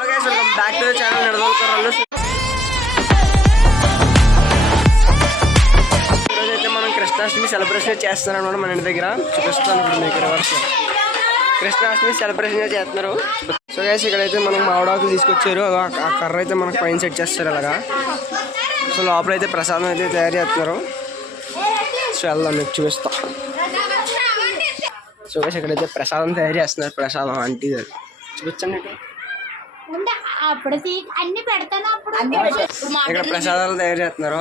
Back to the channel నడవలు. ఈరోజైతే మనం కృష్ణాష్టమి సెలబ్రేషన్ చేస్తున్నాం అన్నమాట. మన ఇంటి దగ్గర చూపిస్తాను ఇప్పుడు మీకు రివర్స్. కృష్ణాష్టమి సెలబ్రేషన్ చేస్తున్నారు. సో గైస్ ఇక్కడైతే మనం మామిడాకులు తీసుకొచ్చారు. ఆ కర్ర అయితే మనకు పైన సెట్ చేస్తారు అలాగా. సో లోపల అయితే ప్రసాదం అయితే తయారు చేస్తున్నారు. సో వెళ్దాం మీకు చూపిస్తా. సో గైస్ ఇక్కడైతే ప్రసాదం తయారు చేస్తున్నారు. ప్రసాదం ఆంటీ గారు చూపించండి. ఇక్కడ ప్రసాదాలు తయారు చేస్తున్నారు.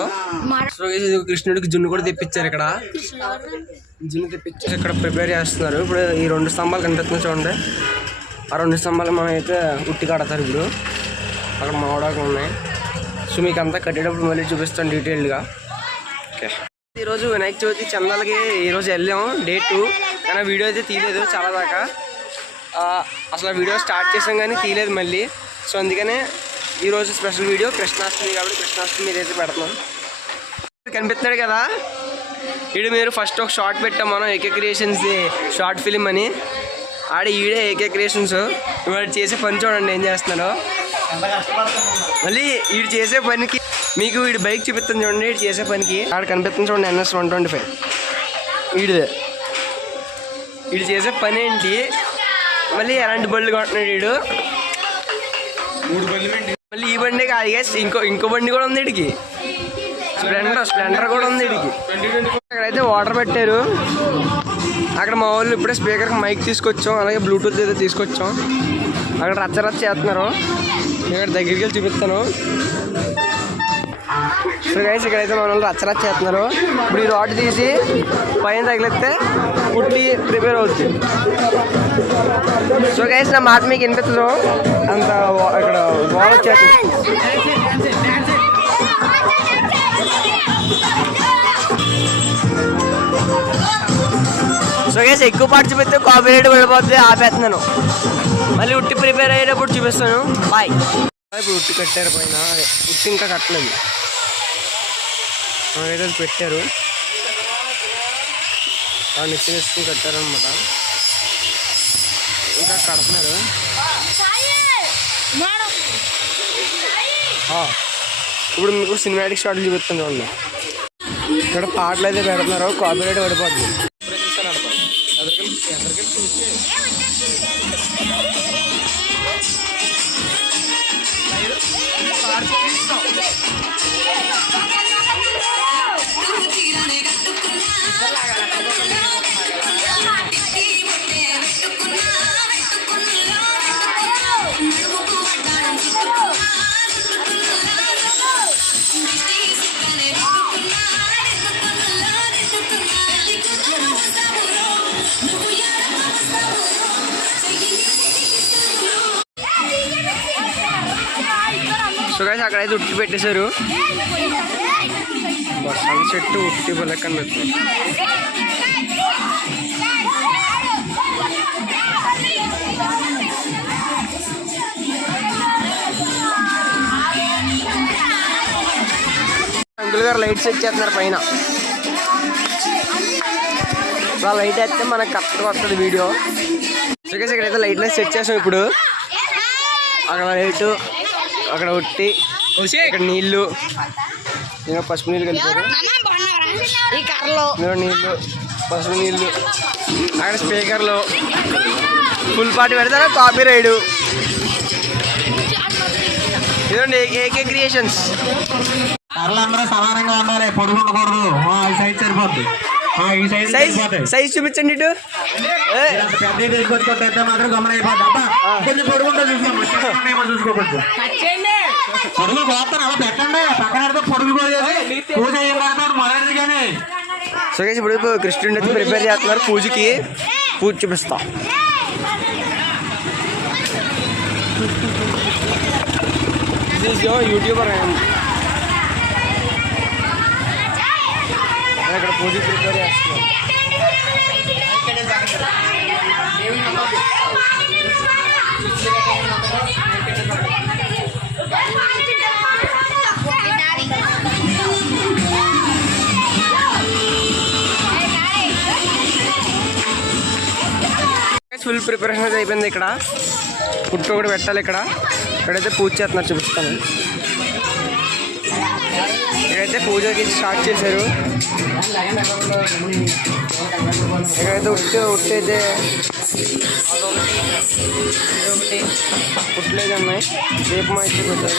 సో ఇది కృష్ణుడికి జున్ను కూడా తెప్పించారు. ఇక్కడ జున్ను తెప్పించారు. ఇక్కడ ప్రిపేర్ చేస్తున్నారు. ఇప్పుడు ఈ 2 స్తంభాలు కనిపిస్తున్నాయి చూడండి. ఆ 2 స్తంభాలు మనం అయితే ఉట్టి కడతారు. ఇప్పుడు అక్కడ మామిడాకులు ఉన్నాయి. సో మీకు అంతా కట్టేటప్పుడు మళ్ళీ చూపిస్తాను డీటెయిల్డ్గా. ఓకే, ఈరోజు వినాయక చవితి చందాలకి ఈరోజు వెళ్ళాము డే 2. కానీ వీడియో అయితే తీయలేదు చాలా దాకా. అసలు వీడియో స్టార్ట్ చేసాం కానీ తీయలేదు మళ్ళీ. సో అందుకనే ఈరోజు స్పెషల్ వీడియో కృష్ణాష్టమి కాబట్టి కృష్ణాష్టమి మీద అయితే పెడతాం. కనిపిస్తున్నాడు కదా వీడు. మీరు ఫస్ట్ ఒక షార్ట్ పెట్టాం మనం, ఏకే క్రియేషన్స్ షార్ట్ ఫిలిం అని. ఈడే ఏకే క్రియేషన్స్. వాడు చేసే పని చూడండి ఏం చేస్తున్నాడో. మళ్ళీ వీడు చేసే పనికి మీకు వీడు బైక్ చూపిస్తాను చూడండి. వీడు చేసే పనికి ఆడ కనిపిస్తుంది చూడండి, NS 125 వీడిదే. వీడు చేసే పని ఏంటి, మళ్ళీ ఎలాంటి బళ్ళు కొంటున్నాడు వీడు. మళ్ళీ ఈ బండి కాదు గైస్, ఇంకో బండి కూడా ఉంది వీడికి. స్ప్లెండర్ కూడా ఉంది వీడికి. అక్కడైతే వాటర్ పెట్టారు. అక్కడ మా వాళ్ళు ఇప్పుడే స్పీకర్కి మైక్ తీసుకొచ్చాం, అలాగే బ్లూటూత్ ఏదో తీసుకొచ్చాం. అక్కడ రచ్చ చేస్తున్నారు. ఇక్కడ దగ్గరికి వెళ్ళి చూపిస్తాను. సో గైస్ ఇక్కడైతే మన వాళ్ళు రచ్చ చేస్తున్నారు. ఇప్పుడు ఈ రాడ్ తీసి పైన తగిలిస్తే పుట్టి ప్రిపేర్ అవుతుంది. సో గైస్ నా మాట మీకు వినిపిస్తుందో అంత ఇక్కడ వాల్ వచ్చేది. సో గైస్ ఎక్కువ పాటు చూపిస్తే కాపీరైట్ వెళ్ళిపోతుంది, ఆపేస్తున్నాను. మళ్ళీ ఉట్టి ప్రిపేర్ అయ్యేటప్పుడు చూపిస్తాను. బాయ్. ఇప్పుడు ఉట్టి కట్టారు పైన, ఉట్టి ఇంకా కట్టలేదు. ఏదో పెట్టారు, నిచ్చెనేసుకుని కట్టారనమాట. ఇంకా కడుతున్నారు. ఇప్పుడు మీకు సినిమాటిక్ షాట్లు చూపిస్తాను చూడండి. ఇక్కడ పాటలు అయితే పెడుతున్నారు, కాపీరైట్ పడిపోతుంది. సో గైస్ అక్కడైతే ఉట్టి పెట్టేశారు. సన్సెట్ ఉట్టి లెక్కన పెట్టారు. అంకుల్ గారు లైట్ సెట్ చేస్తున్నారు పైన. ఆ లైట్ వేస్తే మనకు కరెక్ట్గా వస్తుంది వీడియో. సో గైస్ ఇక్కడైతే లైట్నెస్ సెట్ చేసాం. ఇప్పుడు అక్కడ లైట్, అక్కడ ఉట్టి, ఇక్కడ నీళ్ళు, ఇంకా పసుపు నీళ్ళు కలిపారు. నీళ్ళు, పసుపు నీళ్ళు, అక్కడ స్పీకర్లు ఫుల్ పార్టీ పెడతారా కాపీ రైడ్. ఇదండి ఏకే క్రియేషన్స్. అందరూ సమానంగా ఉండాలి, పొడుగు ఉండకూడదు. సైజ్ సరిపోద్ది. సైజ్ చూపించండి. ఇటు పెద్ద తీసుకొచ్చుకుంటే మాత్రం గమనం అయిపోద్ది. కొంచెం పొడుగుంటా చూసుకోకూడదు. పొడుగులు పోతాను అలా పెట్టండి. పక్కన పొడుగు పూజ మొదలైంది కానీ. సో ఇప్పుడు కృష్ణుడి అయితే ప్రిపేర్ చేస్తున్నారు పూజకి. పూజ చూపిస్తా. యూట్యూబర్ ఇక్కడ పూజ ప్రిపేర్ చేస్తున్నారు. ఫుల్ ప్రిపరేషన్ అయితే అయిపోయింది. ఇక్కడ పుట్టు కూడా పెట్టాలి. ఇక్కడ ఇక్కడైతే పూజ చేస్తున్నారు, చూపిస్తాను. ఇక్కడైతే పూజకి స్టార్ట్ చేశారు. ఇక్కడైతే ఉట్టి అయితే పుట్టలేదు అమ్మాయి. దీపం అయితే పెట్టారు.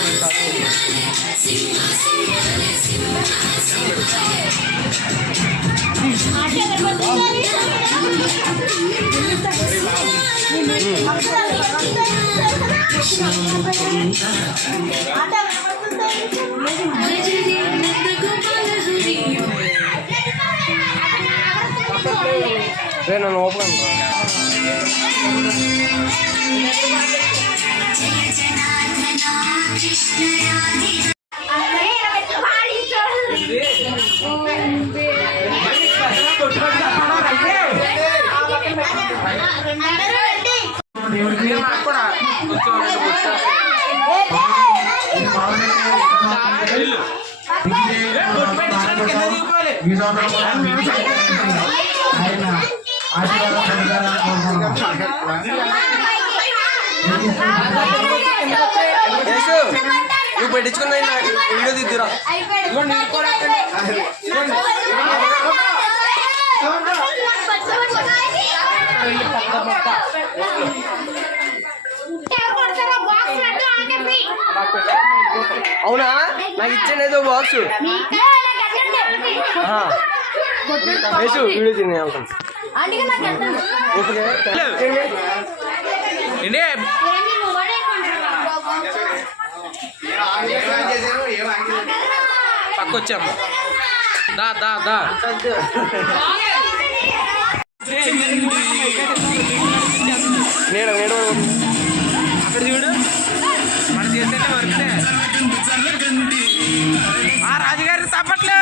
నన్ను ఓపెన్ నువ్వు పెట్టించుకున్నా వీడియో దిద్దురా. అవునా, నాకు ఇచ్చాను ఏదో బాక్స్. వీడియో తినే వెళ్తాను. పక్కొచ్చాము. దా దా దా నేడు నేడు అక్కడ చూడు, మనం చేస్తే వర్క్. ఆ రాజుగారి తప్పట్లు.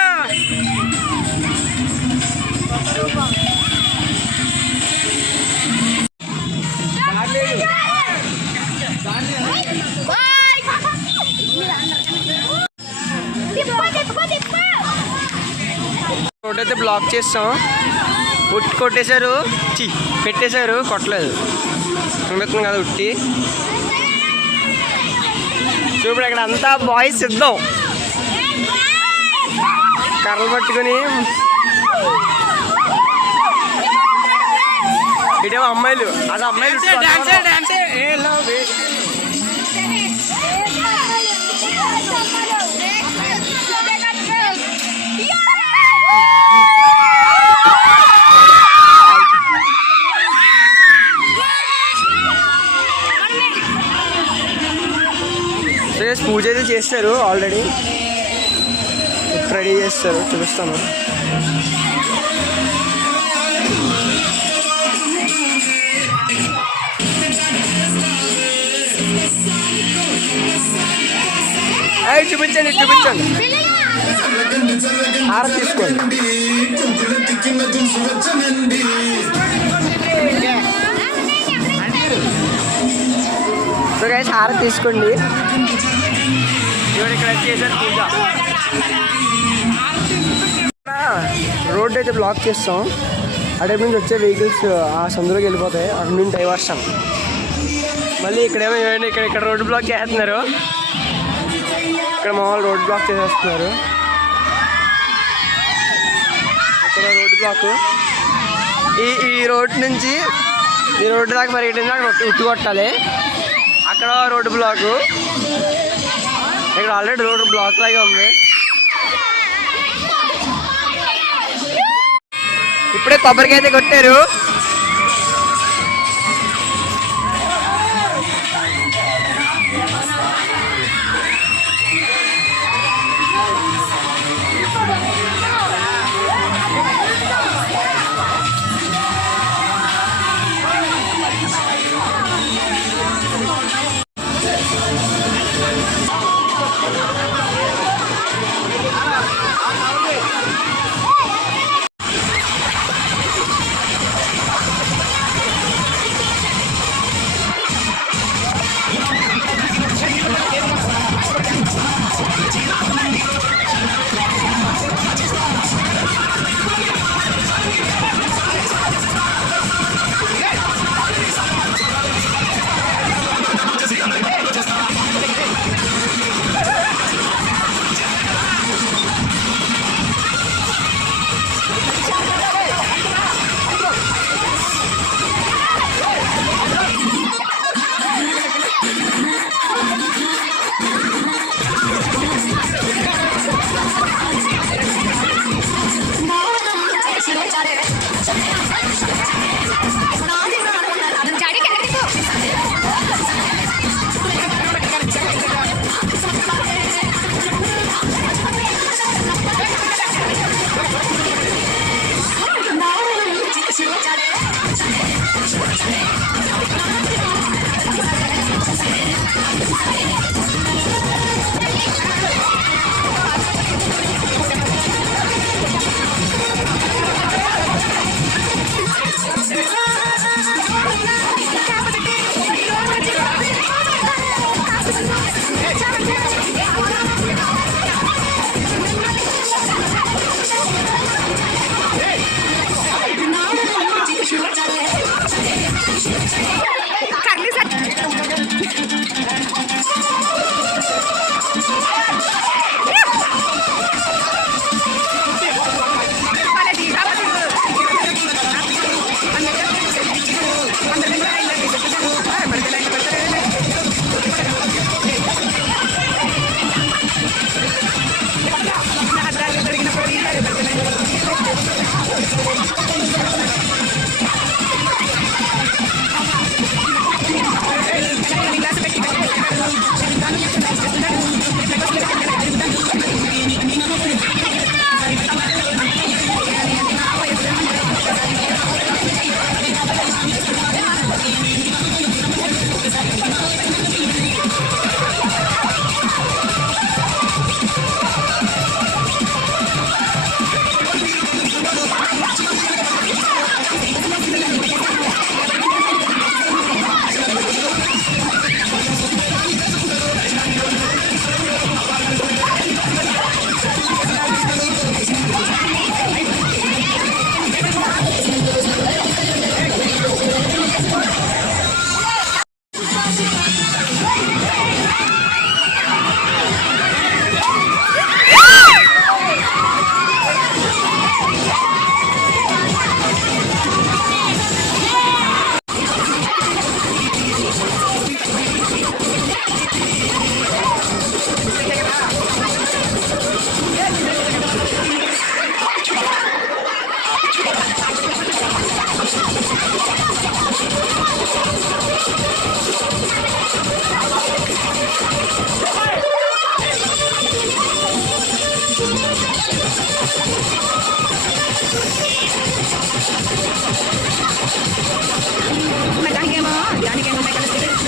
రోడ్ అయితే బ్లాక్ చేస్తాం. ఉట్టి కొట్టేశారు, పెట్టేశారు, కొట్టలేదు. అనిపిస్తుంది కదా ఉట్టి. చూపుడు ఇక్కడ అంతా బాయ్స్ సిద్ధం, కర్రలు పట్టుకుని. ఇటేమో అమ్మాయిలు, అది అమ్మాయిలు పూజ అయితే చేస్తారు. ఆల్రెడీ రెడీ చేస్తారు, చూపిస్తాను. అవి చూపించండి, చూపించండి. హారతి తీసుకోండి. సో గైస్ హారతి తీసుకోండి. ఇక్కడ చేశారు పూజ. రోడ్ అయితే బ్లాక్ చేస్తాం. అటు నుంచి వచ్చే వెహికల్స్ ఆ సందులోకి వెళ్ళిపోతాయి. అటు నుంచి డైవర్షన్. మళ్ళీ ఇక్కడేమో ఇక్కడ రోడ్ బ్లాక్ చేస్తున్నారు. ఇక్కడ మామూలు రోడ్ బ్లాక్ చేసేస్తున్నారు. ఇక్కడ రోడ్ బ్లాక్. ఈ రోడ్ నుంచి ఈ రోడ్డు దాకా మరి ఉట్టు కొట్టాలి. అక్కడ రోడ్డు బ్లాకు. ఇక్కడ ఆల్రెడీ రోడ్డు బ్లాక్ లాగా ఉంది. ఇప్పుడే కొబ్బరికాయ అయితే కొట్టారు. Danikemo, may kalas